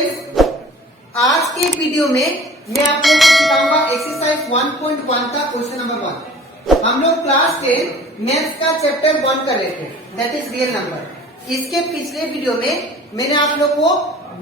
Friends, आज के video में मैं आप लोगों को सिखाऊंगा एक्सरसाइज 1.1 का क्वेश्चन नंबर 1। हम लोग क्लास 10 मैथ्स का चैप्टर 1 कर रहे थे, दैट इज रियल नंबर। इसके पिछले वीडियो में मैंने आप लोग को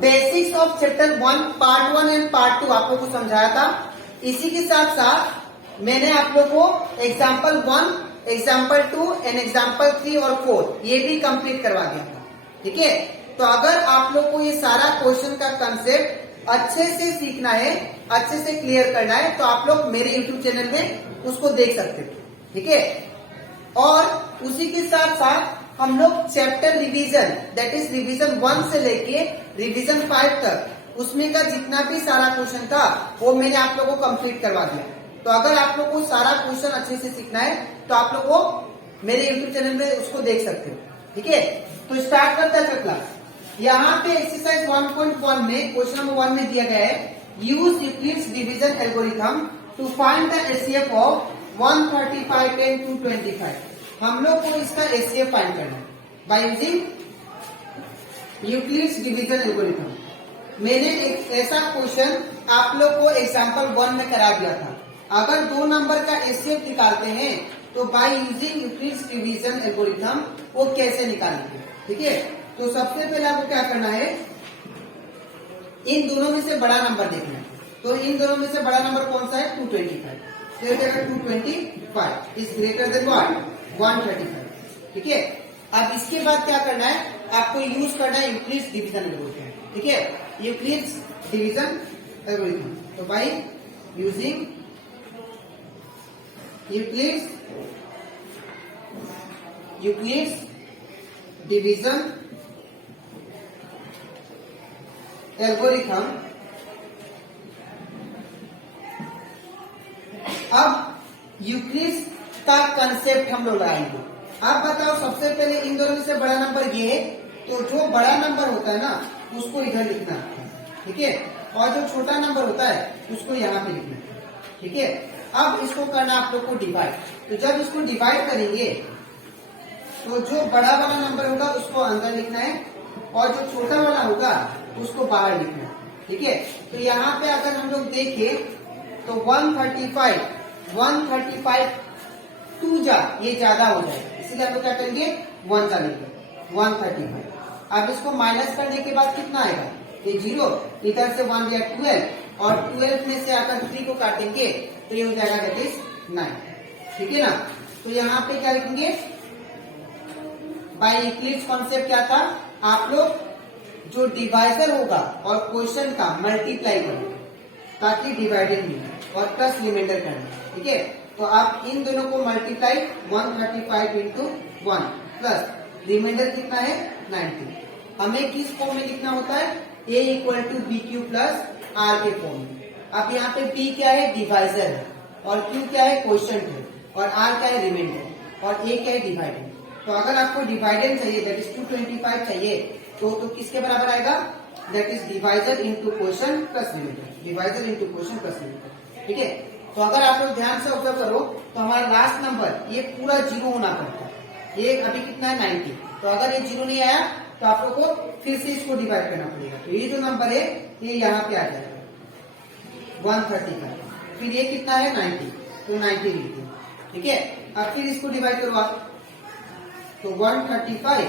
basics of chapter 1 part 1 and part 2 आप लोग को समझाया था। इसी के साथ साथ मैंने आप लोग को एग्जाम्पल 1, एग्जाम्पल 2 एंड एग्जाम्पल 3 और 4 ये भी कंप्लीट करवा दिया था। ठीक है, तो अगर आप लोग को ये सारा क्वेश्चन का कंसेप्ट अच्छे से सीखना है, अच्छे से क्लियर करना है, तो आप लोग मेरे यूट्यूब चैनल में उसको देख सकते हो। ठीक है, और उसी के साथ साथ हम लोग chapter revision, that is revision 1 से लेके रिवीजन 5 तक उसमें का जितना भी सारा क्वेश्चन था वो मैंने आप लोगों को कंप्लीट करवा दिया। तो अगर आप लोग को सारा क्वेश्चन अच्छे से सीखना है तो आप लोग को मेरे यूट्यूब चैनल में उसको देख सकते हो। ठीक है, तो स्टार्ट करते हैं क्लास। यहाँ पे एक्सरसाइज 1.1 में क्वेश्चन नंबर 1 में दिया गया है, use Euclid's division algorithm to find the HCF of 135 and 225। हम लोग को इसका एचसीएफ फाइंड करना है by using Euclid's division algorithm. मैंने एक ऐसा क्वेश्चन आप लोग को एग्जाम्पल 1 में करा दिया था। अगर दो नंबर का एचसीएफ निकालते हैं तो bye using Euclid's division algorithm वो कैसे निकालेंगे। ठीक है, तो सबसे पहले आपको क्या करना है, इन दोनों में से बड़ा नंबर देखना है। तो इन दोनों में से बड़ा नंबर कौन सा है, 225। तो 225 इज ग्रेटर देन व्हाट, 135। ठीक है, अब इसके बाद क्या करना है, आपको यूज करना है यूक्लिड्स डिवीजन एल्गोरिथम। ठीक है, यूक्लिड्स डिवीजन एल्गोरिथम। तो bye using Euclid's division algorithm. अब यूक्लिड्स का कंसेप्ट हम लोग लगाएंगे। आप बताओ, सबसे पहले इन दोनों में से बड़ा नंबर ये है, तो जो बड़ा नंबर होता है ना उसको इधर लिखना है। ठीक है, और जो छोटा नंबर होता है उसको यहाँ पे लिखना है। ठीक है, अब इसको करना आप लोग को डिवाइड। तो जब इसको डिवाइड करेंगे तो जो बड़ा वाला नंबर होगा उसको अंदर लिखना है और जो छोटा वाला होगा उसको बाहर लिखना है। ठीक है, तो यहाँ पे अगर हम लोग देखें तो 135 टू जा ये ज्यादा हो जाएगा, इसलिए हम लोग क्या करेंगे 1 जा लेंगे 135। अब इसको माइनस करने के बाद कितना आएगा, ये 0, इधर से 1 गया 12 और 12 में से अगर 3 को काटेंगे तो ये हो जाएगा दैट इज 9। ठीक है ना, तो यहाँ पे क्या लिखेंगे, बाय यूक्लिड्स कॉन्सेप्ट क्या था, आप लोग जो डिवाइजर होगा और क्वेश्चन का मल्टीप्लाई करो ताकि डिवाइडेड मिले और प्लस रिमाइंडर करना। ठीक है, तो आप इन दोनों को मल्टीप्लाई 135 इंटू 1 प्लस रिमाइंडर कितना है 90। हमें किस फॉर्म में लिखना होता है, a equal to B Q plus R के फॉर्म में। अब यहाँ पे b क्या है, डिवाइजर है, और q क्या है, क्वेश्चन है, और r क्या है, रिमाइंडर, और a क्या है, डिवाइडेड। तो अगर आपको डिवाइडेंड चाहिए दैट इज 225 चाहिए तो किसके बराबर आएगा, that is divisor into question plus remainder, divisor into question plus remainder. ठीक है, तो अगर आप लोग ध्यान से ऑब्जर्व करो तो हमारा लास्ट नंबर ये पूरा 0 होना पड़ता है। ये अभी कितना है 90, तो अगर ये 0 नहीं आया तो आप लोग को फिर से इसको डिवाइड करना पड़ेगा। तो ये जो नंबर है ये यहाँ पे आ जाएगा 135, फिर ये कितना है 90, तो 90 लिखते हैं। ठीक है, अब फिर इसको डिवाइड करो आप, तो 135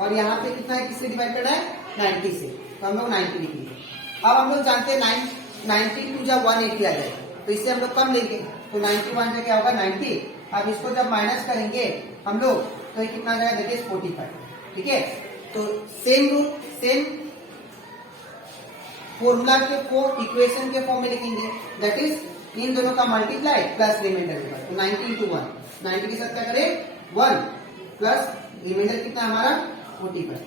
और यहाँ पे कितना है, किससे डिवाइड करना है 90 से, तो हम लोग 90 लिखेंगे। अब हम लोग जानते हैं 92 जब 180 आ जाएगा तो इससे हम लोग कम लेंगे, तो 91 में क्या होगा 90। अब इसको जब माइनस करेंगे हम लोग तो ये कितना जाएगा, दैट इज 45। ठीक है, तो सेम रूल, सेम फॉर्मूला के इक्वेशन के फॉर्म में लिखेंगे, दैट इज इन दोनों का मल्टीप्लाई प्लस रिमाइंडर के बाद, तो 90 इंटू 1, 90 के साथ क्या करें 1 प्लस रिमाइंडर कितना हमारा 45।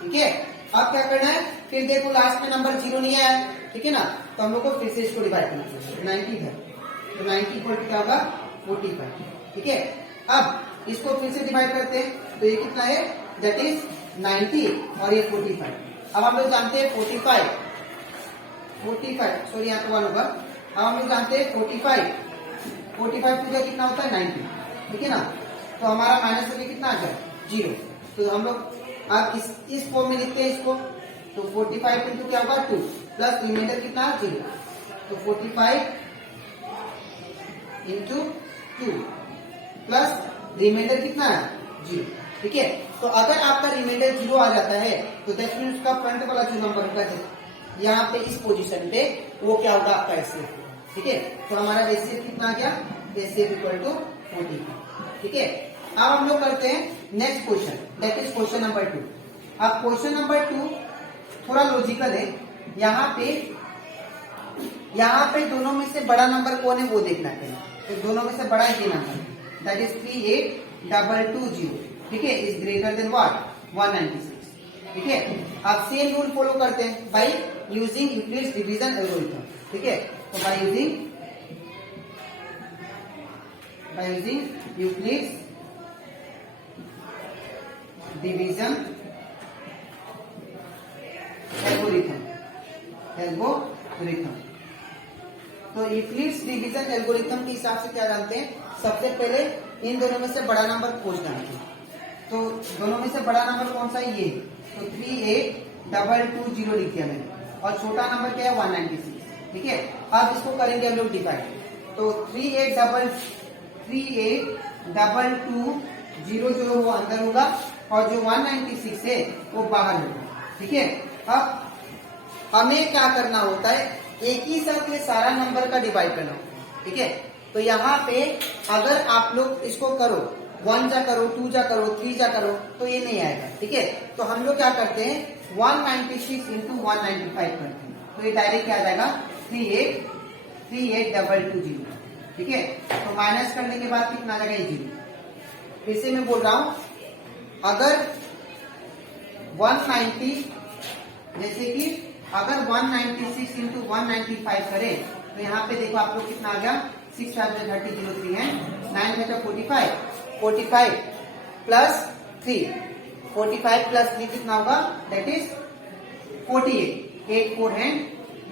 ठीक है, अब क्या करना है, फिर देखो लास्ट में नंबर 0 नहीं आया। ठीक है ना, तो हम लोग को फिर से इसको डिवाइड करना चाहिए 90 है, तो 90 को क्या होगा 45। ठीक है, अब इसको फिर से डिवाइड करते हैं तो ये कितना है, दैट इज 90 और ये 45। अब हम लोग जानते हैं 45 सॉरी यहाँ पे 1 होगा। अब हम लोग जानते हैं 45 पूरा कितना होता है 90। ठीक है ना, तो हमारा माइनस करके कितना आ जाए 0। तो हम लोग आप इस फॉर्म में लिखते हैं इसको, तो 45 इंटू क्या होगा 2 प्लस रिमाइंडर कितना 0, तो 45 इंटू 2 प्लस रिमाइंडर कितना है 0। ठीक है, तो अगर आपका रिमाइंडर 0 आ जाता है तो दैट मीन उसका फ्रंट वाला जो नंबर होगा यहाँ पे इस पोजीशन पे वो क्या होगा आपका एचसीएफ। ठीक है, तो हमारा एचसीएफ कितना आ गया, एचसीएफ इक्वल टू 40। ठीक है, अब हम लोग करते हैं next question, that is question number 2। अब क्वेश्चन नंबर 2 थोड़ा लॉजिकल है। यहाँ पे दोनों में से बड़ा नंबर कौन है वो देखना है। तो दोनों में से बड़ा ये नंबर दैट इज 38220। ठीक है, इज ग्रेटर देन व्हाट 196। ठीक है, अब सेम रूल फॉलो करते हैं by using Euclid's division algorithm. ठीक है, तो by using Euclid's division algorithm. तो यूक्लिड्स डिवीजन एल्गोरिथम के हिसाब से क्या जानते हैं, सबसे पहले इन दोनों में से बड़ा नंबर खोजना है। तो दोनों में से बड़ा नंबर कौन सा है ये, तो 38220 लिख दिया मैंने, और छोटा नंबर क्या है 196। ठीक है, अब इसको करेंगे हम लोग डिवाइड, तो 38220 जो वो अंदर होगा और जो 196 है वो बाहर होगा। ठीक है, अब हमें क्या करना होता है, एक ही साथ ये सारा नंबर का डिवाइड करना होता है। ठीक है, तो यहाँ पे अगर आप लोग इसको करो 1 जा करो, 2 जा करो, 3 जा करो तो ये नहीं आएगा। ठीक है, तो हम लोग क्या करते हैं 196 इंटू 195 करते हैं, तो ये डायरेक्ट क्या आ जाएगा 38220। ठीक है, तो माइनस करने के बाद कितना आ जाएगा 0। फिर से मैं बोल रहा हूं, अगर 190 जैसे कि अगर 196 इंटू 195 करें तो यहाँ पे देखो आप लोग कितना आ गया 6 5 30 03 है, 9 में 45 प्लस 3, 45 प्लस 3 कितना होगा दैट इज 48, 8 4 है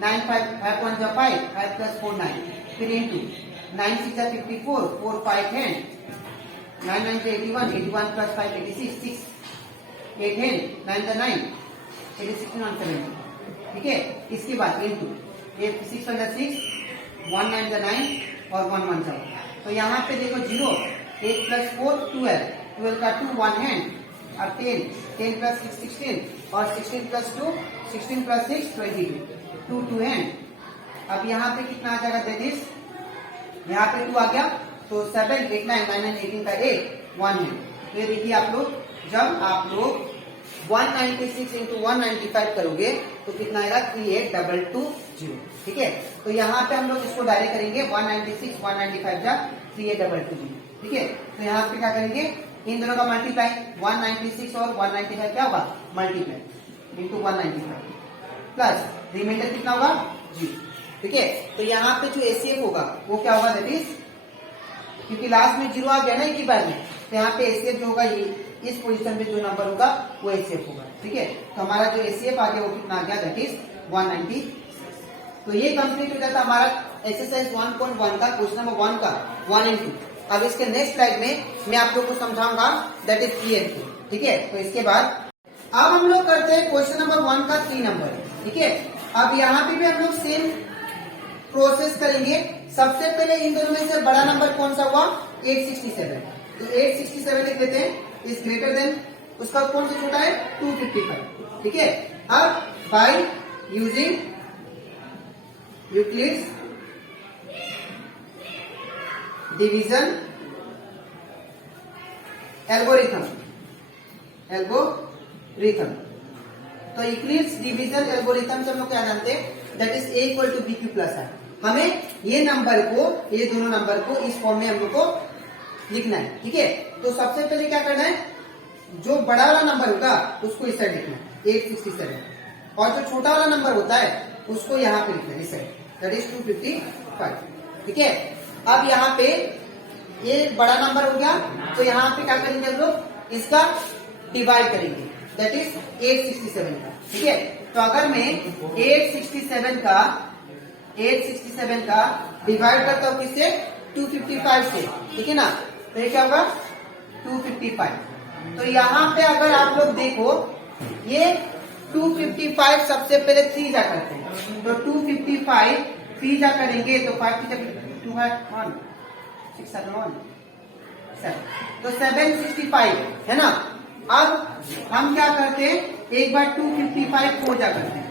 9 5 5 1 जा 5 5 प्लस 4 9, फिर इंटू 9 6 जा 54 4 5 है 9 9 जा 81 81 प्लस 5 86 6 8 है 9 जा 9 86 170। ठीक है, इसके बाद इंटू 6 1 जा 6 1 9 जा 9 और 1 1 जा, तो यहाँ पे देखो 0 8 प्लस 4 12 12 का 2 1 है और 10 10 प्लस 6 16 और 16 प्लस 2 16 प्लस 6 22 2 2 है। अब यहाँ पे कितना आ जाएगा दैट इज यहाँ पे 2 आ गया, तो 7 8 9 9 9 18 का 8 1 है। तो ये देखिए आप लोग जब आप लोग 196 इंटू 195 करोगे तो कितना आएगा 38220। ठीक है, तो यहाँ पे हम लोग इसको डायरेक्ट करेंगे 196 195 जा 38220। ठीक है, तो यहाँ पे क्या करेंगे इन दोनों का मल्टीप्लाई 196 और 195 क्या होगा मल्टीप्लाई इंटू 195 प्लस रिमाइंडर कितना होगा 0। ठीक है, तो यहाँ पे जो एसीएफ होगा वो क्या होगा दैट इज, क्योंकि लास्ट में 0 आ गया ना एक ही बार में, तो यहाँ पे एसीएफ जो होगा ये इस पोजीशन पे जो नंबर होगा वो एसीएफ होगा। ठीक है, तो हमारा जो एसीएफ आ गया वो कितना आ गया दैट इज 196। तो ये कंप्लीट हो जाता हमारा एक्सरसाइज 1.1 का क्वेश्चन नंबर 1 का 1 and 2। अब इसके नेक्स्ट स्लाइड में मैं आप लोग को समझाऊंगा दैट इज 3 and 2। ठीक है, तो इसके बाद अब हम लोग करते हैं क्वेश्चन नंबर 1 का 3 नंबर। ठीक है, अब यहाँ पे भी हम लोग सेम प्रोसेस करेंगे। सबसे पहले इन दोनों में से बड़ा नंबर कौन सा हुआ 867, तो 867 लिख लेते हैं, इज ग्रेटर देन उसका कौन सा छोटा है 255। ठीक है, अब by using Euclid's division algorithm. तो यूक्लिड्स डिवीजन एल्गोरिथम से हम लोग क्या जानते हैं that is a equal to bq plus है। हमें ये नंबर को, ये दोनों नंबर को इस फॉर्म में हम लोग को लिखना है। ठीक है, तो सबसे पहले क्या करना है, जो बड़ा वाला नंबर होगा उसको इस साइड लिखना है 867, और जो छोटा वाला नंबर होता है उसको यहाँ पे लिखना है इस साइड दैट इज 255। ठीक है, अब यहाँ पे ये बड़ा नंबर हो गया, तो यहाँ पे क्या करेंगे हम लोग इसका डिवाइड करेंगे दैट इज 867 का। ठीक है, तो अगर मैं 867 का डिवाइड करता हूँ किससे 255 से, ठीक है ना, तो ये क्या होगा 255। तो यहाँ पे अगर आप लोग देखो ये 255 सबसे पहले 3 जा करते हैं, तो 255 3 जा करेंगे तो 5 की जगह 2 है 1 6 7 1 7, तो 765 है ना। अब हम क्या करते हैं, एक बार 255 4 जा करते हैं,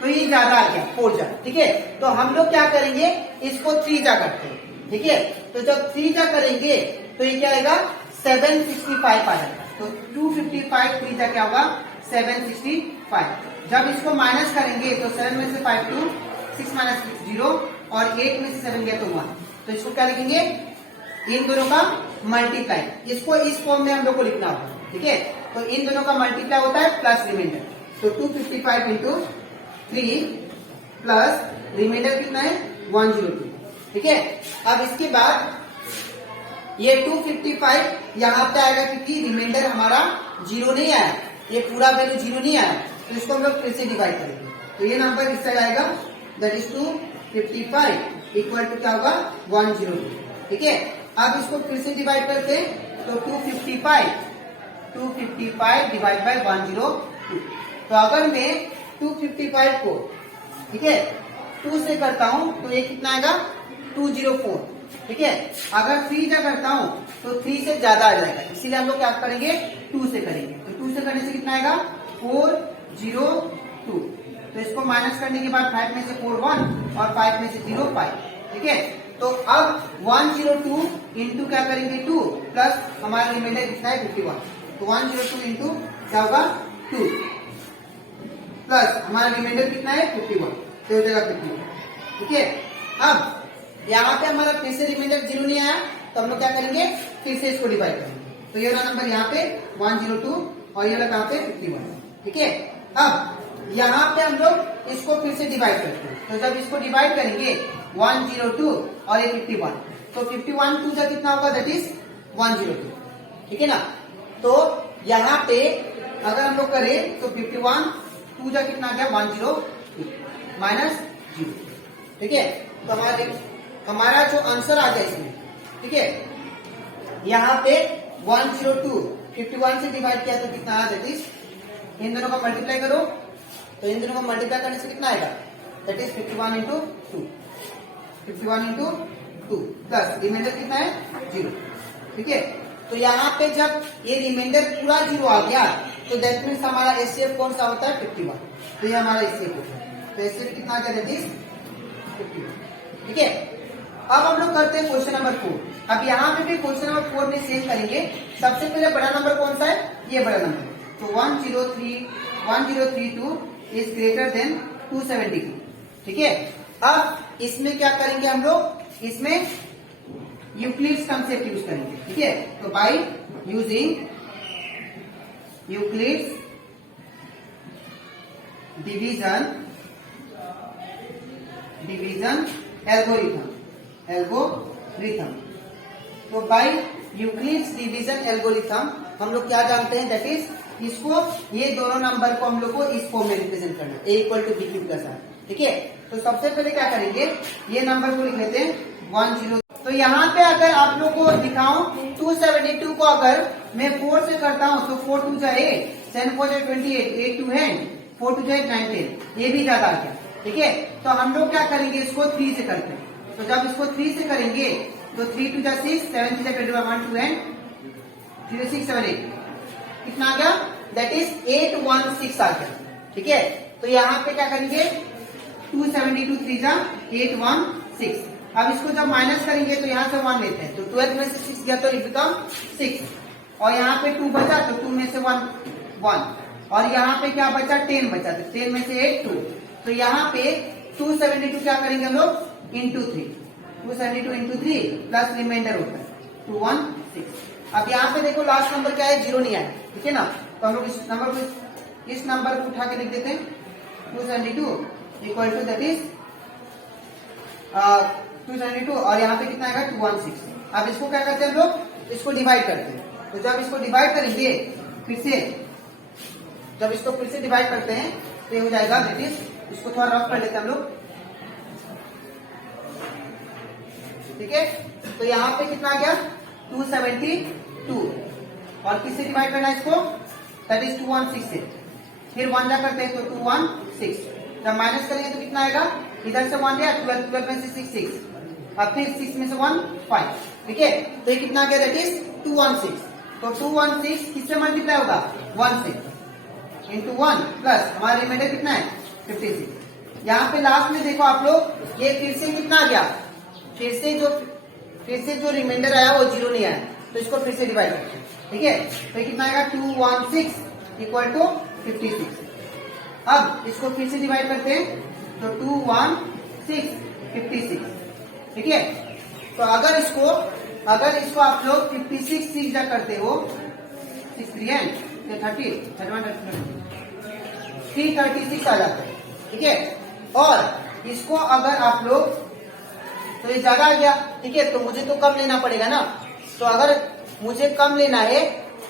तो ये ज्यादा आ गया 4 जा, ठीक है। तो हम लोग क्या करेंगे, इसको 3 जा करते हैं, ठीक है। तो जब 3 जा करेंगे तो ये क्या आएगा 765 आ जाएगा, तो 255 3 जा क्या होगा 765। जब इसको माइनस करेंगे तो 7 में से 5 2 6 माइनस 0 और 8 में से 7 गया तो 1, तो इसको क्या लिखेंगे, इन दोनों का मल्टीप्लाई, इसको इस फॉर्म में हम लोग को लिखना होगा, ठीक है। तो इन दोनों का मल्टीप्लाई होता है प्लस रिमाइंडर, तो 255 इंटू 3 प्लस रिमाइंडर कितना है 102, ठीक है। अब इसके बाद ये 255 यहाँ पे आएगा क्योंकि रिमाइंडर हमारा 0 नहीं आया, ये पूरा वैल्यू 0 नहीं आया, तो इसको हम लोग फिर से डिवाइड करेंगे, तो ये नंबर इस साइड आएगा, दैट इज 255 इक्वल टू क्या होगा 102, ठीक है। अब इसको फिर से डिवाइड करते हैं, तो 255 डिवाइड बाय 102, तो अगर मैं 255 को, ठीक है, 2 से करता हूं तो ये कितना आएगा 204, ठीक है। अगर 3 जा करता हूं तो 3 से ज्यादा आ जाएगा, इसीलिए हम लोग क्या करेंगे 2 से करेंगे, तो 2 से करने से कितना आएगा 402, तो इसको माइनस करने के बाद 5 में से 4 1 और 5 में से 0 5, ठीक है। तो अब 102 इंटू क्या करेंगे 2 प्लस हमारा रिमाइंडर कितना है 51, तो 102 इंटू क्या होगा 2 प्लस हमारा रिमाइंडर कितना है 51, तो हो जाएगा 51, ठीक है। अब यहाँ पे हमारा फिर से रिमाइंडर 0 नहीं आया, तो हम लोग क्या करेंगे फिर से इसको डिवाइड करेंगे, तो ये वाला नंबर यहाँ पे 102 और ये वाला कहाँ पे 51, ठीक है। अब यहाँ पे हम लोग इसको फिर से डिवाइड करते हैं, तो जब इसको डिवाइड करेंगे 102 और ये 51, तो 51 2 जा कितना होगा दैट इज 102, ठीक है ना। तो यहाँ पे अगर हम लोग करें तो 51 2 जा कितना आ गया 102 माइनस 0, ठीक है। तो हमारा जो आंसर आ गया इसमें, ठीक है, यहाँ पे 102 51 से डिवाइड किया तो कितना आया दैट इज, इन दोनों का मल्टीप्लाई करो, तो इन दोनों का मल्टीप्लाई करने से कितना आएगा that is 51 into 2, 51 into 2 plus remainder कितना है 0, ठीक है। तो यहाँ पे जब ये रिमाइंडर पूरा 0 आ गया तो दैट मीन्स हमारा एचसीएफ कौन सा होता है 51, तो ये हमारा एचसीएफ होता है, तो एचसीएफ कितना आ गया दैट इज 51, ठीक है। अब हम लोग करते हैं क्वेश्चन नंबर 4। अब यहाँ पे भी क्वेश्चन नंबर 4 में सेम करेंगे, सबसे पहले बड़ा नंबर कौन सा है, ये बड़ा नंबर, तो 1032 इज ग्रेटर देन 272, ठीक है। अब इसमें क्या करेंगे हम लोग, इसमें यूक्लिड्स कंसेप्ट यूज करेंगे, ठीक है। तो bye using Euclid's division algorithm, तो बाय यूक्लिड्स डिवीजन एल्गोरिथम हम लोग क्या जानते हैं दैट इज, इसको ये दोनों नंबर को हम लोग को इस फॉर्म में रिप्रेजेंट करना है, a equal to B cube plus R, ठीक है। तो सबसे पहले क्या करेंगे, ये नंबर को लिख लेते हैं 10, तो यहाँ पे अगर आप लोग को दिखाऊं 272 को अगर मैं 4 से करता हूँ तो 4 2 जा 8, 7 4 जा 28, 8 2 है 4 2 जा 9 10, ये भी ज्यादा आ गया, ठीक है। तो हम लोग क्या करेंगे, इसको 3 से करते हैं, तो जब इसको 3 से करेंगे तो 3 2 जा 6, 7 3 जा 21, 1 2 एंड 0 6 7 8, कितना आ गया दैट इज 816 आ गया, ठीक है। तो यहाँ पे क्या करेंगे 272 3 जा 816, अब इसको जब माइनस करेंगे तो यहाँ से 1 लेते हैं, तो 12 में से 6 गया तो इट बिकम 6, और यहाँ पे 2 बचा तो 2 में से 1 और यहाँ पे क्या बचा 10 बचा, तो 10 में से 8 2, तो यहाँ पे 272 क्या करेंगे हम लोग इंटू 3, 272 इंटू 3 प्लस रिमाइंडर होता है 216। अब यहाँ पे देखो लास्ट नंबर क्या है 0 नहीं आया, ठीक है ना, तो हम लोग इस नंबर को उठा के लिख देते हैं 272 इक्वल टू दैट इज 272 और यहाँ पे कितना आएगा 216। अब इसको क्या करते हैं हम लोग, इसको डिवाइड करते हैं, तो जब इसको डिवाइड करेंगे फिर से, जब इसको फिर से डिवाइड करते हैं तो ये हो जाएगा दैट इज, इसको थोड़ा रफ कर लेते हैं हम लोग, ठीक है। तो यहाँ पे कितना आ गया 272 और किससे डिवाइड करना है इसको, दैट इज 216 से। फिर 1 जा करते हैं तो 216, जब माइनस करेंगे तो कितना आएगा, इधर से 1 गया, 12 12 में से 6 6, अब फिर 6 में से 1 5, ठीक है। तो ये कितना गया, दैट इज 216। तो 216 किससे मल्टीप्लाई होगा, 1 से, इंटू 1 प्लस हमारा रिमाइंडर कितना है 56। यहाँ पे लास्ट में देखो आप लोग, ये फिर से कितना आ गया, फिर से जो रिमाइंडर आया वो 0 नहीं आया, तो इसको फिर से डिवाइड करते हैं, ठीक है। तो ये कितना आएगा, 216 इक्वल टू 56। अब इसको फिर से डिवाइड करते हैं तो 216 56, ठीक है। तो अगर इसको आप लोग 56 6 जा करते हो, 6 3 है, 30 336 आ जाता है, ठीक है। और इसको अगर आप लोग, तो ये ज्यादा आ गया, ठीक है, तो मुझे तो कम लेना पड़ेगा ना। तो अगर मुझे कम लेना है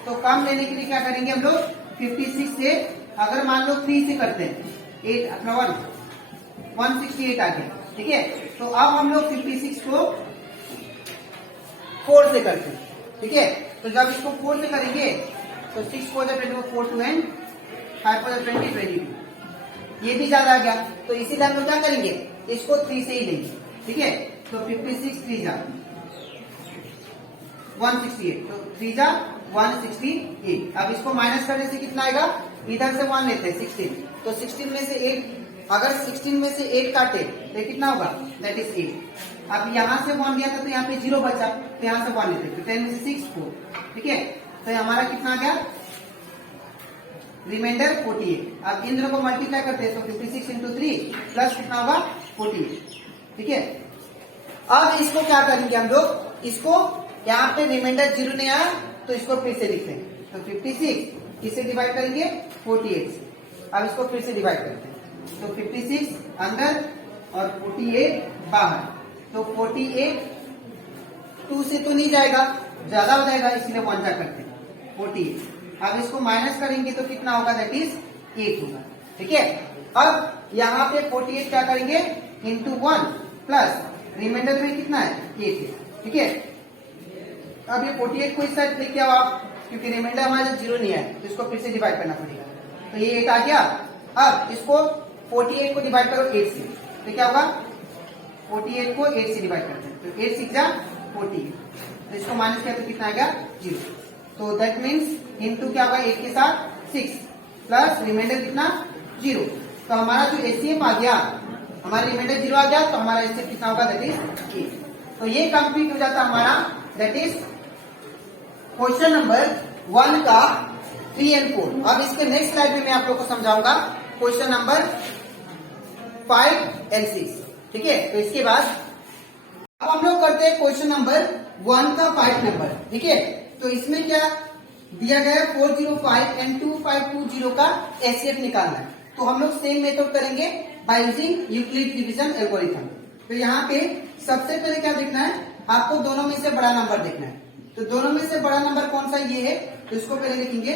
तो कम लेने के लिए क्या करेंगे हम लोग, 56 से अगर मान लो 3 से करते हैं, 8 अपना 168 आ गया, ठीक है। तो अब हम लोग 56 को 4 से करते हैं, ठीक है। तो जब इसको 4 से करेंगे तो 6 4 4 2 एंड 5 4 20 22, ये भी ज्यादा आ गया, तो इसीलिए हम लोग क्या करेंगे, इसको 3 से ही लेंगे, ठीक है। तो 56 3 जा 168, तो 3 जा 168। अब इसको माइनस करने से कितना आएगा, इधर से 1 लेते हैं 16, तो 16 में से 8, अगर 16 में से 8 काटे तो कितना होगा, दैट इज 8। अब यहाँ से 1 दिया था तो यहाँ पे 0 बचा, तो यहाँ से 1 लेते हैं, तो 10 में से 6 4, ठीक है। तो हमारा कितना आ गया, रिमाइंडर 48। अब इन दोनों को मल्टीप्लाई करते हैं तो 56 इंटू 3 प्लस कितना होगा 48, ठीक है। अब इसको क्या करेंगे हम लोग, इसको यहाँ पे रिमाइंडर 0 नहीं आया तो इसको फिर से लिखते हैं, तो 56 किससे डिवाइड करेंगे, 48 से। अब इसको फिर से डिवाइड करते हैं, तो 56 अंदर और 48 बाहर, तो 48 2 से तो नहीं जाएगा, ज्यादा हो जाएगा, इसलिए 1 जा करते हैं 48। अब इसको माइनस करेंगे तो कितना होगा, दैट इज 8 होगा, ठीक है। अब यहाँ पे 48 क्या करेंगे, इंटू 1 प्लस रिमाइंडर में कितना है 8 है, ठीक है। अब ये 48 को इस साइड लेके आओ आप, क्योंकि रिमाइंडर हमारे 0 नहीं है, तो इसको फिर से डिवाइड करना पड़ेगा, तो ये 8 आ गया। अब इसको 48 को डिवाइड करो 8 से, तो क्या होगा, 48 को 8 से डिवाइड करते हैं, तो 8 6 जा 48, तो इसको माइनस किया तो कितना आएगा 0। तो दैट मीन्स इनटू क्या होगा 8 के साथ 6 प्लस रिमाइंडर कितना 0। तो हमारा जो एचसीएफ आ गया, हमारा रिमाइंडर 0 आ गया, तो हमारा एचसीएफ कितना होगा, दैट इज 8। तो ये कंप्लीट हो जाता हमारा, दैट इज क्वेश्चन नंबर 1 का 3 एंड 4। अब इसके नेक्स्ट स्लाइड में मैं आप लोग को समझाऊंगा क्वेश्चन नंबर 5 एंड 6, ठीक है। तो इसके बाद अब हम लोग करते हैं क्वेश्चन नंबर 1 का 5 नंबर, ठीक है। तो इसमें क्या दिया गया है, 405 एंड 2520 का एचसीएफ निकालना है। तो हम लोग सेम मेथड करेंगे by using Euclid division algorithm. तो यहाँ पे सबसे पहले क्या देखना है, आपको दोनों में से बड़ा नंबर देखना है। तो दोनों में से बड़ा नंबर कौन सा, ये है, तो इसको पहले लिखेंगे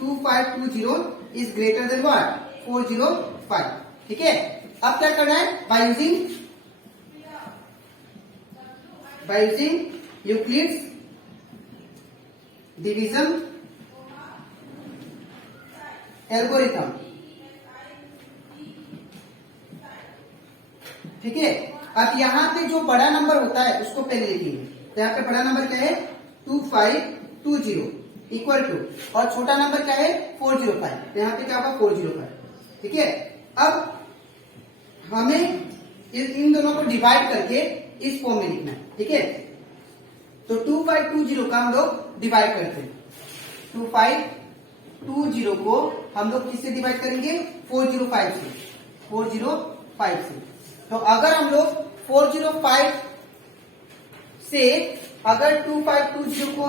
2520 इज ग्रेटर देन व्हाट 405, ठीक है। अब क्या करना है, by using Euclid's division algorithm, ठीक है। अब यहाँ पे जो बड़ा नंबर होता है उसको पहले लिखेंगे। तो यहाँ पे बड़ा नंबर क्या है 2520 इक्वल टू, और छोटा नंबर क्या है 405, तो यहाँ पे क्या होगा 405, ठीक है। अब हमें इन दोनों को डिवाइड करके इस फॉर्म में लिखना है, ठीक है। तो 2520 का हम लोग डिवाइड करते हैं, 2520 को हम लोग किससे डिवाइड करेंगे, 405 से, 405 से। तो अगर हम लोग 405 से अगर 2520 को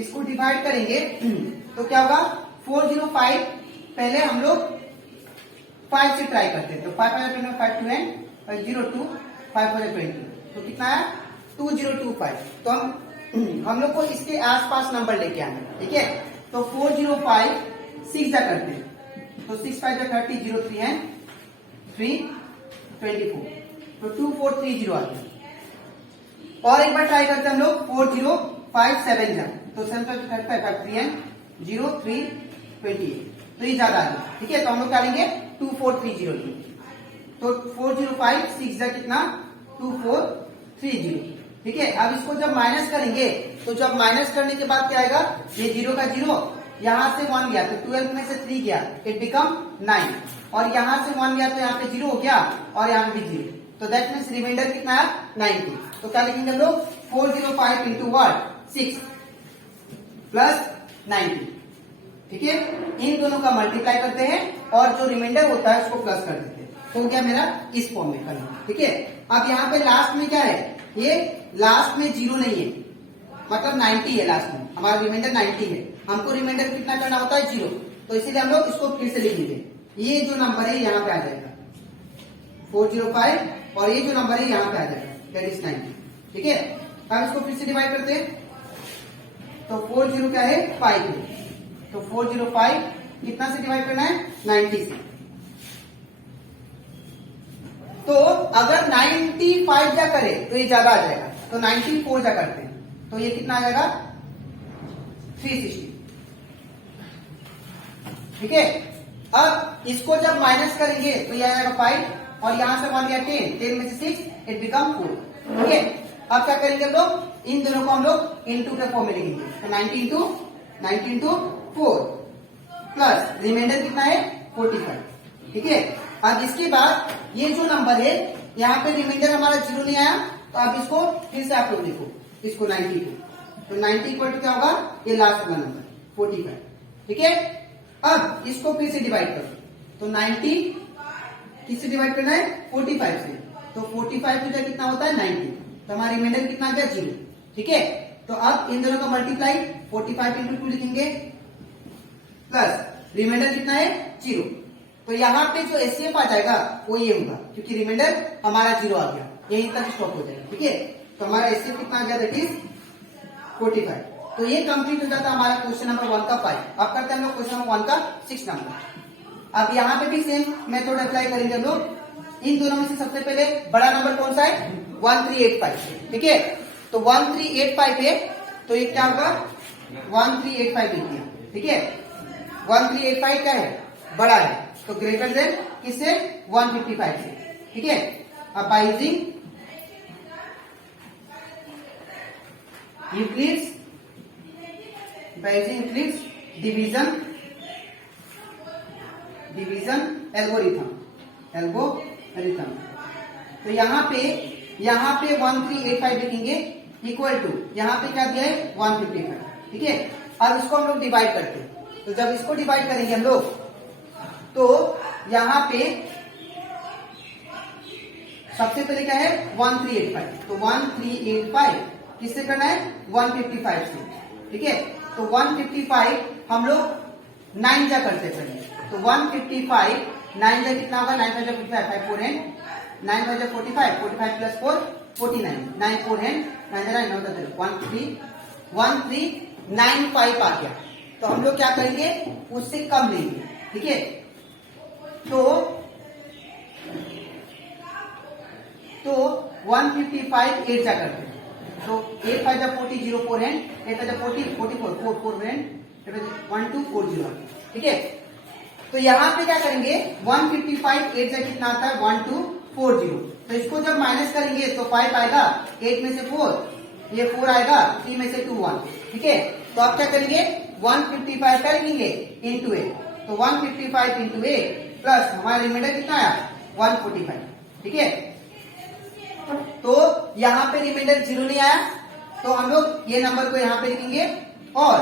इसको डिवाइड करेंगे तो क्या होगा, 405 पहले हम लोग 5 से ट्राई करते हैं, तो 5 5 2 एंड 02 5 20, तो कितना है 2025। तो हम लोग को इसके आसपास नंबर लेके आना है, ठीक है। तो 405 6 जा करते हैं, तो 6 5 30 0 3 है 3 24, तो 2430 आ गया। और एक बार ट्राई करते हैं हम लोग 40 5 7 जा तो 7 3 एंड 0 3 28 तो ये ज्यादा आ गया। ठीक है, तो हम लोग क्या लेंगे 2430 तो 405 6 जा कितना 2430। ठीक है, अब इसको जब माइनस करेंगे तो जब माइनस करने के बाद क्या आएगा, ये 0 का 0 यहां से 1 गया तो 12 में से 3 गया, इट बिकम 9 और यहां से 1 गया तो यहाँ पे 0 हो गया और यहाँ पे भी 0, तो दैट मीन्स रिमाइंडर कितना है 90। तो क्या लिखेंगे हम लोग 405 इंटू व्हाट 6 प्लस 90। ठीक है, इन दोनों का मल्टीप्लाई करते हैं और जो रिमाइंडर होता है उसको प्लस कर देते हैं, तो क्या मेरा इस फॉर्म में करना। ठीक है, अब यहाँ पे लास्ट में क्या है, ये लास्ट में 0 नहीं है, मतलब 90 है, लास्ट में हमारा रिमाइंडर 90 है, हमको रिमाइंडर कितना करना होता है 0, तो इसीलिए हम लोग इसको फिर से लिख देंगे। ये जो नंबर है यहाँ पे आ जाएगा 405 और ये जो नंबर है यहाँ पे आ जाएगा दैट इज 90। ठीक है, अब इसको फिर से डिवाइड करते हैं तो 40 क्या है 5 है, तो 405 कितना से डिवाइड करना है 90 से। तो अगर 95 जा करे तो ये ज्यादा आ जाएगा, तो 94 जा करते हैं तो ये कितना आ जाएगा 360। ठीक है, अब इसको जब माइनस करेंगे तो ये आ जाएगा 5 और यहां से 1 गया 10 में से 6 इट बिकम 4। ठीक है, अब क्या करेंगे हम लोग, इन दोनों को हम लोग इंटू के फॉर्म में लिखेंगे, तो 90 इंटू 4 प्लस रिमाइंडर कितना है 45। ठीक है, अब इसके बाद ये जो नंबर है यहाँ पे रिमाइंडर हमारा 0 नहीं आया, तो अब इसको फिर से आप लोग लिखो इसको 90 को, तो 90 इक्वल टू क्या होगा, ये लास्ट वाला नंबर 45। ठीक है, अब इसको फिर से डिवाइड करो, तो 90 किससे डिवाइड करना है 45 से, तो 45 की जगह कितना होता है 90, तो हमारा रिमाइंडर कितना आ गया 0। ठीक है, तो अब इन दोनों का मल्टीप्लाई 45 इंटू 2 लिखेंगे प्लस रिमाइंडर कितना है 0, तो यहाँ पे जो एचसीएफ आ जाएगा वो ये होगा, क्योंकि रिमाइंडर हमारा 0 आ गया, यहीं तक स्टॉप हो जाएगा। ठीक है, तो हमारा एचसीएफ कितना आ गया दैट इज 45। तो ये कंप्लीट हो जाता है हमारा क्वेश्चन नंबर 1 का 5। अब करते हैं हम लोग क्वेश्चन नंबर 1 का 6 नंबर। अब यहाँ पे भी सेम मेथड अप्लाई करेंगे हम लोग। इन दोनों में से सबसे पहले बड़ा नंबर कौन सा है 1385। ठीक है, तो 1385 है तो ये क्या होगा 1385 लिख दिया। ठीक है, 1385 क्या है बड़ा है, तो ग्रेटर देन किससे 155 से। ठीक है, अब by using Euclid's division algorithm, तो यहाँ पे 1385 लिखेंगे इक्वल टू यहाँ पे क्या दिया है 155। ठीक है, अब इसको हम लोग डिवाइड करते हैं, तो जब इसको डिवाइड करेंगे हम लोग तो यहाँ पे सबसे पहले क्या है 1385, तो 1385 किससे करना है 155 से। ठीक है, तो 155 हम लोग 9 जा करते पहले, तो 155 9 जा कितना होगा 9 जा 55 5 4 है 9 जा 45 45 प्लस 4 49 9 4 है 9 जा 9 1395 आ गया, तो हम लोग क्या करेंगे उससे कम लेंगे। ठीक है, तो 155 8 जा करते हैं, तो 8 5 जा 40 0 4 है 8 जा 40 44 4 4 है 1240। ठीक है, तो यहाँ पे क्या करेंगे 155 8 जा कितना आता है 1240, तो इसको जब माइनस करेंगे तो 5 आएगा 8 में से 4 ये 4 आएगा 3 में से 2 1। ठीक है, तो आप क्या करेंगे 155 कर लेंगे इंटू ए, तो 155 इंटू ए प्लस हमारा रिमाइंडर कितना आया 145। ठीक है, तो यहाँ पे रिमाइंडर 0 नहीं आया, तो हम लोग ये नंबर को यहाँ पे लिखेंगे और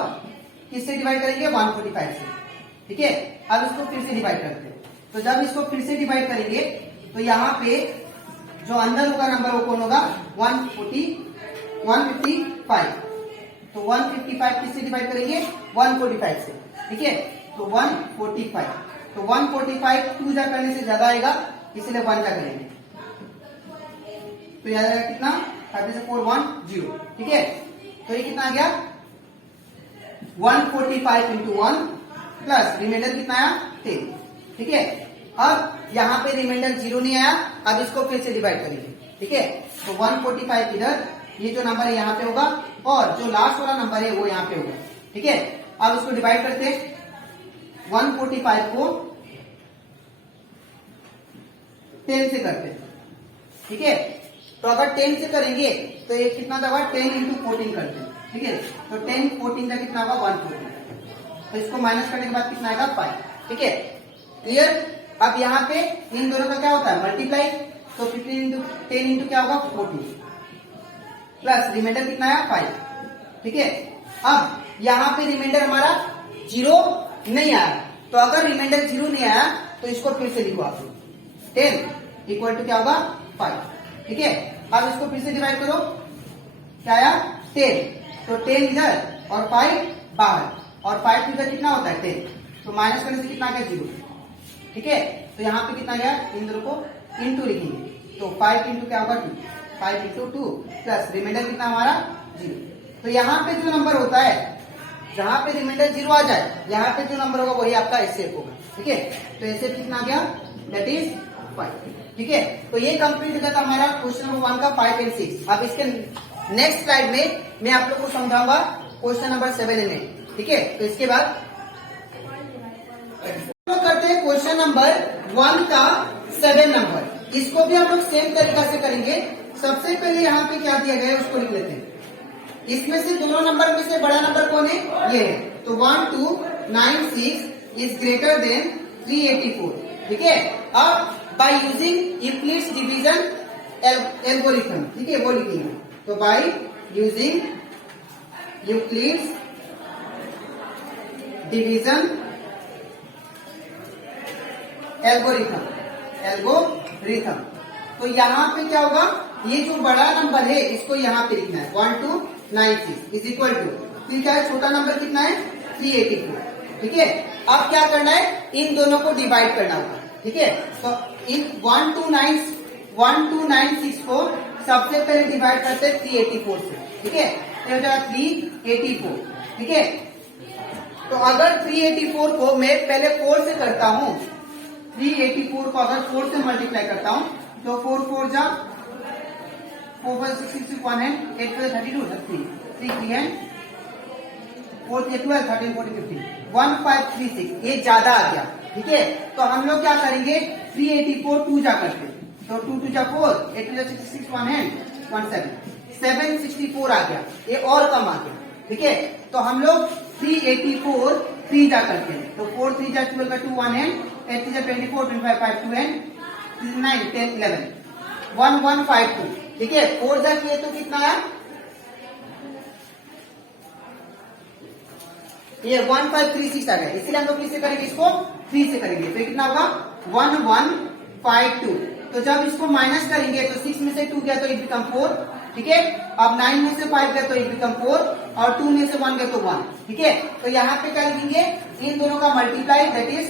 किससे डिवाइड करेंगे 145 से। ठीक है, अब इसको फिर से डिवाइड करते हैं, तो जब इसको फिर से डिवाइड करेंगे तो यहाँ पे जो अंदर होगा नंबर वो कौन होगा 155, तो 155 किससे डिवाइड करेंगे 145 से। ठीक है, तो 145, तो 145 2 जा करने से ज्यादा आएगा इसलिए 1 जा करेंगे, तो याद आएगा कितना 410। ठीक है, तो ये कितना आ गया 145 इंटू 1 प्लस रिमाइंडर कितना आया 10। ठीक है, अब यहाँ पे रिमाइंडर 0 नहीं आया, अब इसको फिर से डिवाइड करेंगे। ठीक है, तो 145 इधर ये जो नंबर है यहाँ पे होगा और जो लास्ट वाला नंबर है वो यहाँ पे होगा। ठीक है, अब इसको डिवाइड करते हैं। 145 को 10 से करते हैं। ठीक है, तो अगर 10 से करेंगे तो ये कितना होगा, 10 इंटू 14 करते हैं। ठीक है, तो 10 14 का कितना होगा, 140। तो इसको माइनस करने के बाद कितना आएगा, 5। ठीक है, क्लियर। अब यहाँ पे इन दोनों का क्या होता है, मल्टीप्लाई। तो 15 इंटू 10 इंटू क्या होगा, 40 प्लस रिमाइंडर कितना है, 5। ठीक है, अब यहाँ पे रिमाइंडर हमारा 0 नहीं आया, तो अगर रिमाइंडर 0 नहीं आया तो इसको फिर से लिखो आप, 10 इक्वल टू क्या होगा, 5। ठीक है, अब इसको फिर से डिवाइड करो, क्या आया, 10। तो 10 इधर और 5 बाहर, और 5 इधर कितना होता है, 10। तो माइनस करने से कितना आ गया, 0। ठीक है, तो यहाँ पे कितना गया, इन दोनों को इंटू लिखेंगे। तो 5 इंटू क्या होगा, 2। 5 इंटू 2 प्लस रिमाइंडर कितना हमारा, 0। तो यहाँ पे जो नंबर होता है, जहां पे रिमाइंडर 0 आ जाए, यहाँ पे जो नंबर होगा वही आपका एसएफ होगा। ठीक है, तो एसएफ कितना गया, दैट इज 5। ठीक है, तो ये कंप्लीट हो जाता हमारा क्वेश्चन नंबर 1 का 5 और 6। अब इसके नेक्स्ट स्लाइड में मैं आप लोग को समझाऊंगा क्वेश्चन नंबर 7 और 8। ठीक है, तो इसके बाद करते हैं क्वेश्चन नंबर 1 का 7 नंबर। इसको भी हम लोग सेम तरीका से करेंगे। सबसे पहले यहाँ पे क्या दिया गया है उसको लिख लेते हैं। इसमें से दोनों नंबर में से बड़ा नंबर कौन है, ये है। तो 1296 इज ग्रेटर देन 384। ठीक है, अब by using Euclid's division algorithm, ठीक है, वो लिखेंगे। तो bye using Euclid's division algorithm, तो यहाँ पे क्या होगा, ये जो बड़ा नंबर है इसको यहाँ पे लिखना है, 1296 इज इक्वल टू, फिर क्या है, छोटा नंबर कितना है, 384। ठीक है, अब क्या करना है, इन दोनों को डिवाइड करना होगा। ठीक है, तो इन 1296 को सबसे पहले डिवाइड करते हैं 384 से। ठीक है, तो हो जाएगा 384। ठीक है, तो अगर 384 को मैं पहले 4 से करता हूँ, 384 को अगर 4 से मल्टीप्लाई करता हूँ, तो 4 4 जा 4 5 6 6 1 है, 8 12 32 3 3 है, 4 12 13 14 15 1536, ये ज्यादा आ गया। ठीक है, तो हम लोग क्या करेंगे, 384 2 जा करते, तो 2 2 जा 4, 8 12 66 1 है 17 764 आ गया, ये और कम आ गया। ठीक है, तो हम लोग 384 3 जा करते हैं, तो 4 3 जा 12 का 2 1 है, 8 3 जा 24 25 5 2 है 9 10 11 1152। ठीक है, 4 जा किए तो कितना है, ये 1536 आ गया, इसीलिए हम लोग किससे करेंगे, इसको 3 से करेंगे, तो कितना होगा 1152। तो जब इसको माइनस करेंगे तो 6 में से 2 गया तो इट बिकम 4। ठीक है, अब 9 में से 5 गया तो इट बिकम 4, और 2 में से 1 गया तो 1। ठीक है, तो यहाँ पे क्या लिखेंगे, इन दोनों का मल्टीप्लाई, दैट इज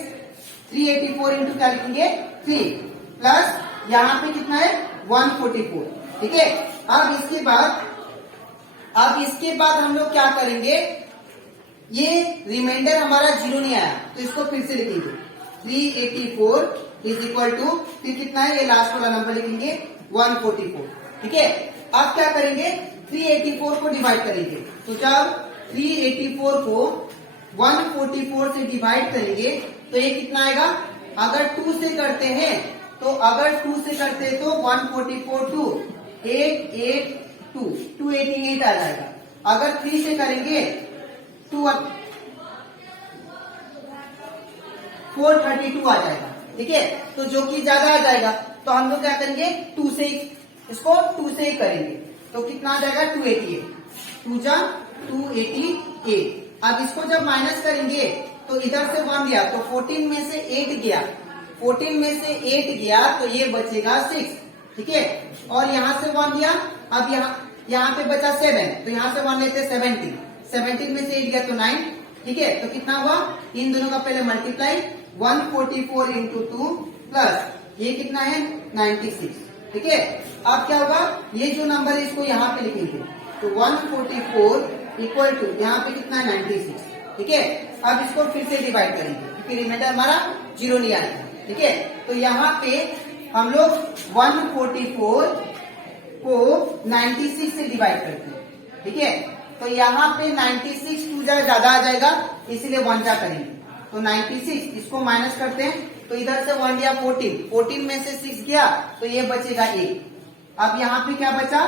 384 इंटू क्या लिखेंगे 3 प्लस यहाँ पे कितना है 144। ठीक है, अब इसके बाद हम लोग क्या करेंगे, ये रिमाइंडर हमारा 0 नहीं आया तो इसको फिर से लिखेंगे, 384 इज इक्वल टू, फिर कितना है, ये लास्ट वाला नंबर लिखेंगे 144। ठीक है, अब क्या करेंगे, 384 को डिवाइड करेंगे, तो जब 384 को 144 से डिवाइड करेंगे तो ये कितना आएगा, अगर 2 से करते हैं तो 144 2 882 288 आ जाएगा। अगर 3 से करेंगे 432 आ जाएगा। ठीक है, तो जो कि ज्यादा आ जाएगा, तो हम लोग क्या करेंगे, 2 से इसको 2 से ही करेंगे, तो कितना आ जाएगा 288, 2 जा 288। अब इसको जब माइनस करेंगे तो इधर से 1 गया तो 14 में से 8 गया, 14 में से 8 गया तो ये बचेगा 6। ठीक है, और यहाँ से 1 गया, अब यहाँ पे बचा 7, तो यहाँ से 1 लेते 17, 17 में से 8 गया तो 9। ठीक है, तो कितना हुआ, इन दोनों का पहले मल्टीप्लाई, 144 इंटू 2 प्लस ये कितना है 96। ठीक है, अब क्या होगा, ये जो नंबर है इसको यहाँ पे लिखेंगे, तो 144 इक्वल टू यहाँ पे कितना है 96। ठीक है, अब इसको फिर से डिवाइड करेंगे क्योंकि रिमाइंडर हमारा 0 नहीं आएगा। ठीक है, तो यहाँ पे हम लोग 144 को को 96 से डिवाइड करते हैं, ठीक है। तो यहाँ पे 96 टू ज्यादा आ जाएगा, इसीलिए 1 जा करेंगे। तो 96 इसको माइनस करते हैं, तो इधर से 1 गया 14 में से 6 गया तो ये बचेगा 8। अब यहाँ पे क्या बचा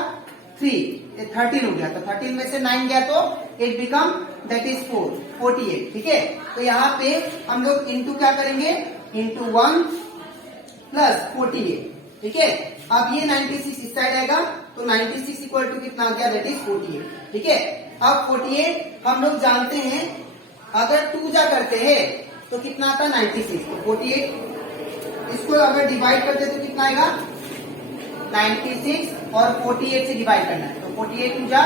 3, ये 13 हो गया, तो 13 में से 9 गया तो इट बिकम दैट इज 48, ठीक है। तो यहाँ पे हम लोग इंटू क्या करेंगे, इंटू 1 प्लस 48, ठीक है। अब ये 96 इस साइड आएगा, तो 96 इक्वल टू कितना आ गया, दैट इज 48, ठीक है। अब 48 हम लोग जानते हैं, अगर 2 जा करते हैं तो कितना आता है 96, तो 48 इसको अगर डिवाइड करते तो कितना आएगा 96 और 48 से डिवाइड करना है, तो 48 टू जा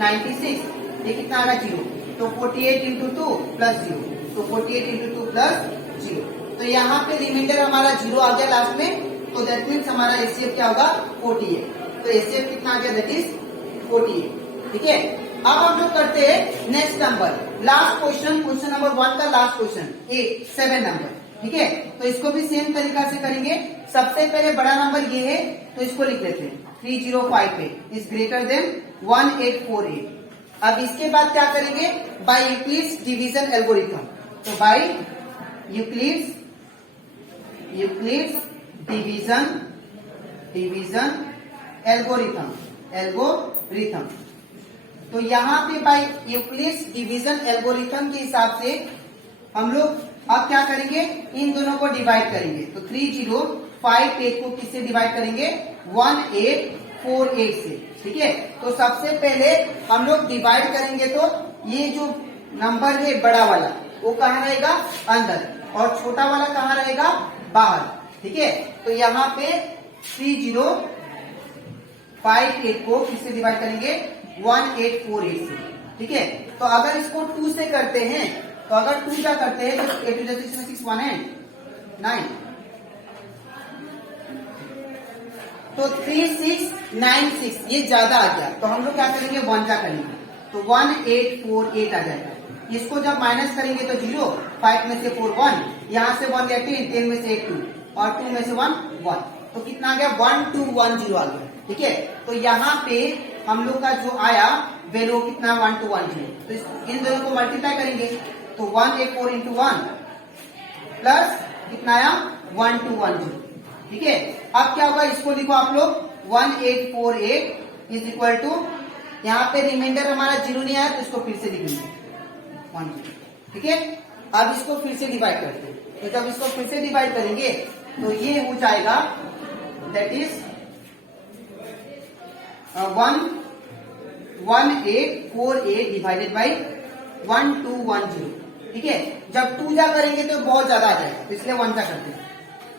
96, ये कितना आएगा 0, तो 48 इंटू 2 प्लस 0, तो 48 इंटू 2 प्लस 0, तो यहाँ पे रिमाइंडर हमारा 0 आ गया लास्ट में, तो दैट मीन्स हमारा एचसीएफ क्या होगा 48, तो एचसीएफ कितना आ गया, दैट इज 48, ठीक है। अब हम लोग करते हैं next number, last question, question number 1 का लास्ट क्वेश्चन, 7 नंबर, ठीक है। तो इसको भी सेम तरीका से करेंगे। सबसे पहले बड़ा नंबर ये है, तो इसको लिख लेते हैं 3058 इज ग्रेटर देन 1848। अब इसके बाद क्या करेंगे, बाय यूक्लिड्स डिवीजन एल्गोरिथम, तो बाय यूक्लिड्स डिवीजन एल्गोरिथम, तो यहाँ पे बाय यूक्लिड्स डिवीजन एल्गोरिथम के हिसाब से हम लोग अब क्या करेंगे, इन दोनों को डिवाइड करेंगे, तो 3058 को किससे डिवाइड करेंगे, 1848 से, ठीक है। तो सबसे पहले हम लोग डिवाइड करेंगे, तो ये जो नंबर है बड़ा वाला वो कहाँ रहेगा, अंदर, और छोटा वाला कहाँ रहेगा, बाहर, ठीक है। तो यहाँ पे 3058 को किससे डिवाइड करेंगे, 1848 से, ठीक है। तो अगर इसको 2 से करते हैं, तो अगर 2 जा करते हैं तो 8 में 6 1 है 9, तो 3696 ये ज्यादा आ गया, तो हम लोग क्या करेंगे 1 जा करेंगे, तो 1848 आ जाएगा। इसको जब माइनस करेंगे तो 0, 5 में से 4 1, यहाँ से 1 गया 10 में से 8 2, और 2 में से 1 1, तो कितना आ गया 1210 आ गया, ठीक है। तो यहाँ पे हम लोग का जो आया वैल्यू कितना 1210, तो इन दोनों को मल्टीप्लाई करेंगे, तो 184 इंटू 1 प्लस कितना आया 1210, ठीक है। अब क्या होगा, इसको लिखो आप लोग 1848 इज इक्वल टू, यहाँ पे रिमाइंडर हमारा 0 नहीं आया तो इसको फिर से लिखेंगे 1, ठीक है। अब इसको फिर से डिवाइड करते हैं, तो जब इसको फिर से डिवाइड करेंगे तो ये हो जाएगा दैट इज 1848 डिवाइडेड बाई 1210, ठीक है। जब 2 जा करेंगे तो बहुत ज्यादा आ जाएगा, तो इसलिए 1 जा करते हैं,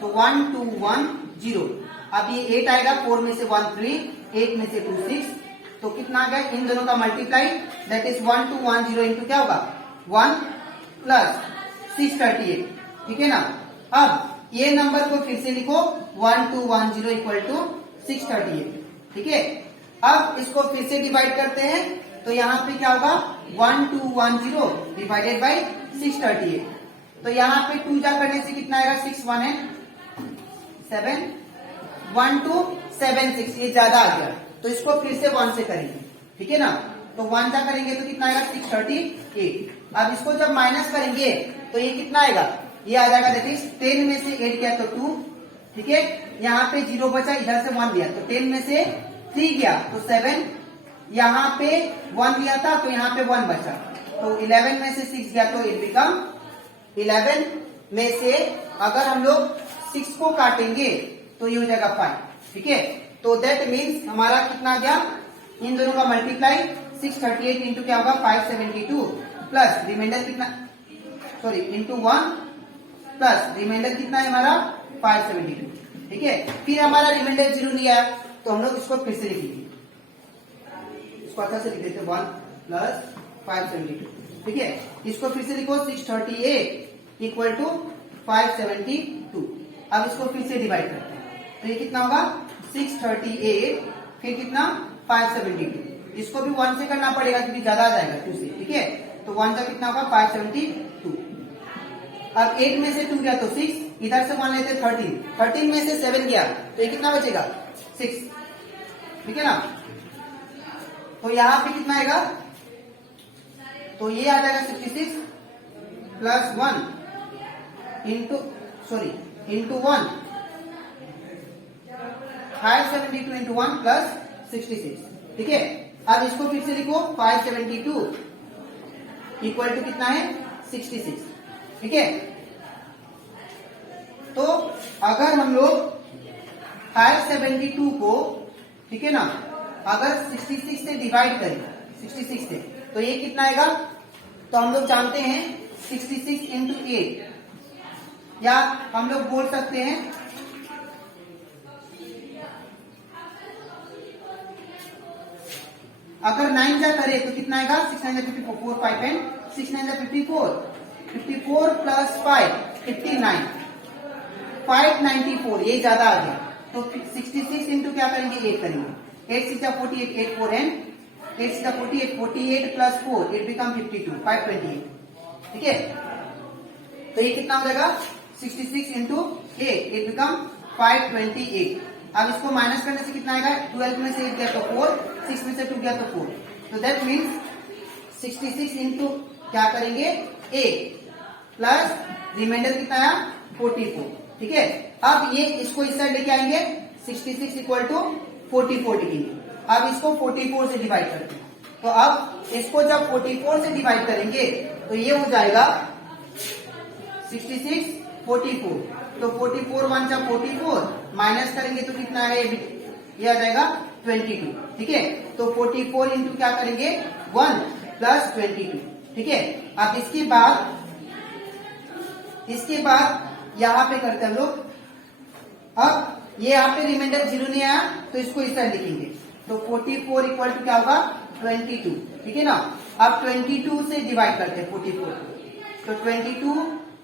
तो 1210, अब ये 8 आएगा, 4 में से 1 3, 8 में से 2 6, तो कितना आ गया, इन दोनों का मल्टीप्लाई, दैट इज 1210 इंटू क्या होगा 1 प्लस 638, ठीक है ना। अब ये नंबर को फिर से लिखो 1210 इक्वल टू 638, ठीक है। अब इसको फिर से डिवाइड करते हैं, तो यहाँ पे क्या होगा 1210 डिवाइडेड बाई 638, तो यहाँ पे 2 जा करने से कितना आएगा 6 1 है 7, 1276, ये ज्यादा आ गया, तो इसको फिर से 1 से करेंगे, ठीक है ना। तो 1 जा करेंगे तो कितना आएगा 638। अब इसको जब माइनस करेंगे तो ये कितना आएगा, ये आ जाएगा दैट इज 10 में से 8 गया तो 2, ठीक है। यहाँ पे 0 बचा, इधर से 1 दिया, तो 10 में से 3 गया तो 7, यहाँ पे 1 दिया था तो यहाँ पे 1 बचा, तो 11 में से 6 गया तो इट बिकम 11 में से अगर हम लोग 6 को काटेंगे तो ये हो जाएगा 5, ठीक है। तो दैट मीन्स हमारा कितना गया, इन दोनों का मल्टीप्लाई 638 इंटू क्या होगा 572 प्लस रिमाइंडर कितना, सॉरी इंटू 1 प्लस रिमाइंडर कितना है हमारा 572, ठीक है। फिर हमारा रिमाइंडर 0 नहीं आया, तो हम लोग इसको फिर से लिखेंगे, इसको अच्छा से लिख देते 1 प्लस 572, ठीक है। इसको फिर से लिखो 638 इक्वल टू 572, अब इसको फिर से डिवाइड करते हैं, तो ये कितना होगा 638 फिर कितना 572, इसको भी 1 से करना पड़ेगा क्योंकि ज्यादा आ जाएगा 2 से, ठीक है। तो 1 का कितना होगा 572, अब 8 में से 2 गया तो 6, इधर से 1 लेते 13 में से 7 गया तो ये कितना बचेगा 6, ठीक है ना। तो यहां पे कितना आएगा, तो ये आ जाएगा 66 प्लस 1 इंटू 1, 572 इंटू 1 प्लस 66, ठीक है। अब इसको फिर से लिखो, 572 इक्वल टू कितना है 66, ठीक है। तो अगर हम लोग 572 को, ठीक है ना, अगर 66 से डिवाइड करें, 66 से, तो ये कितना आएगा, तो हम लोग जानते हैं 66 इंटू 8, या हम लोग बोल सकते हैं अगर 9 जा करे तो कितना आएगा, 6 9 54, 4 5 एंड 6 9 54, 54 प्लस 5 59, 594, ये ज्यादा आ गया। तो 66 इंटू क्या करेंगे, 8 करेंगे, 8 6 48, 8 4 एंड 8 6 48, 48 प्लस 4 इट बिकम 52, 528, ठीक है। तो ये कितना हो जाएगा, 66 इंटू 8 इट बिकम 528। अब इसको माइनस करने से कितना आएगा, 12 में से 8 गया तो 4, 6 में से 2 गया तो 4, तो दैट मीन्स 66 इंटू क्या करेंगे 8 प्लस रिमाइंडर कितना आया 44, ठीक है। अब ये इसको इस साइड लेके आएंगे, 66 इक्वल टू 44 लिखेंगे। अब इसको 44 से डिवाइड करते हैं, तो अब इसको जब 44 से डिवाइड करेंगे तो ये हो जाएगा 66 44, तो 44 1 जा 44, माइनस करेंगे तो कितना है, ये आ जाएगा 22, ठीक है। तो 44 इंटू क्या करेंगे 1 प्लस 22, ठीक है। अब इसके बाद यहां पे करते हैं हम लोग, अब ये यहाँ पे रिमाइंडर 0 नहीं आया तो इसको इस साइड लिखेंगे, तो 44 इक्वल टू क्या होगा 22, ठीक है ना। अब 22 से डिवाइड करते हैं 44, तो 22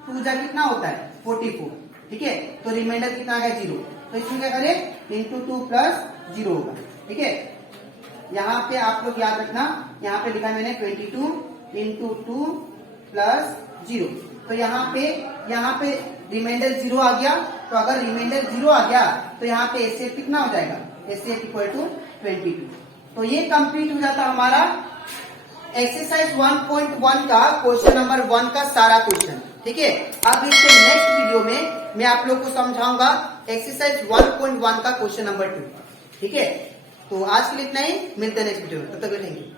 2 जा कितना होता है 44, ठीक है। तो रिमाइंडर कितना आ गया 0, तो इसमें क्या करें इंटू 2 प्लस 0 होगा, ठीक है। यहाँ पे आप लोग याद रखना, यहाँ पे लिखा मैंने 22 इंटू 2 प्लस 0, तो यहाँ पे रिमाइंडर 0 आ गया, तो अगर रिमाइंडर 0 आ गया तो यहाँ पे एसएफ कितना हो जाएगा, एसएफ इक्वल टू 22। तो ये कंप्लीट हो जाता हमारा एक्सरसाइज 1.1 का क्वेश्चन नंबर 1 का सारा क्वेश्चन, ठीक है। अब इसके नेक्स्ट वीडियो में मैं आप लोग को समझाऊंगा एक्सरसाइज 1.1 का क्वेश्चन नंबर 2, ठीक है। तो आज के लिए इतना ही, मिलते हैं नेक्स्ट वीडियो में, तब तक थैंक यू।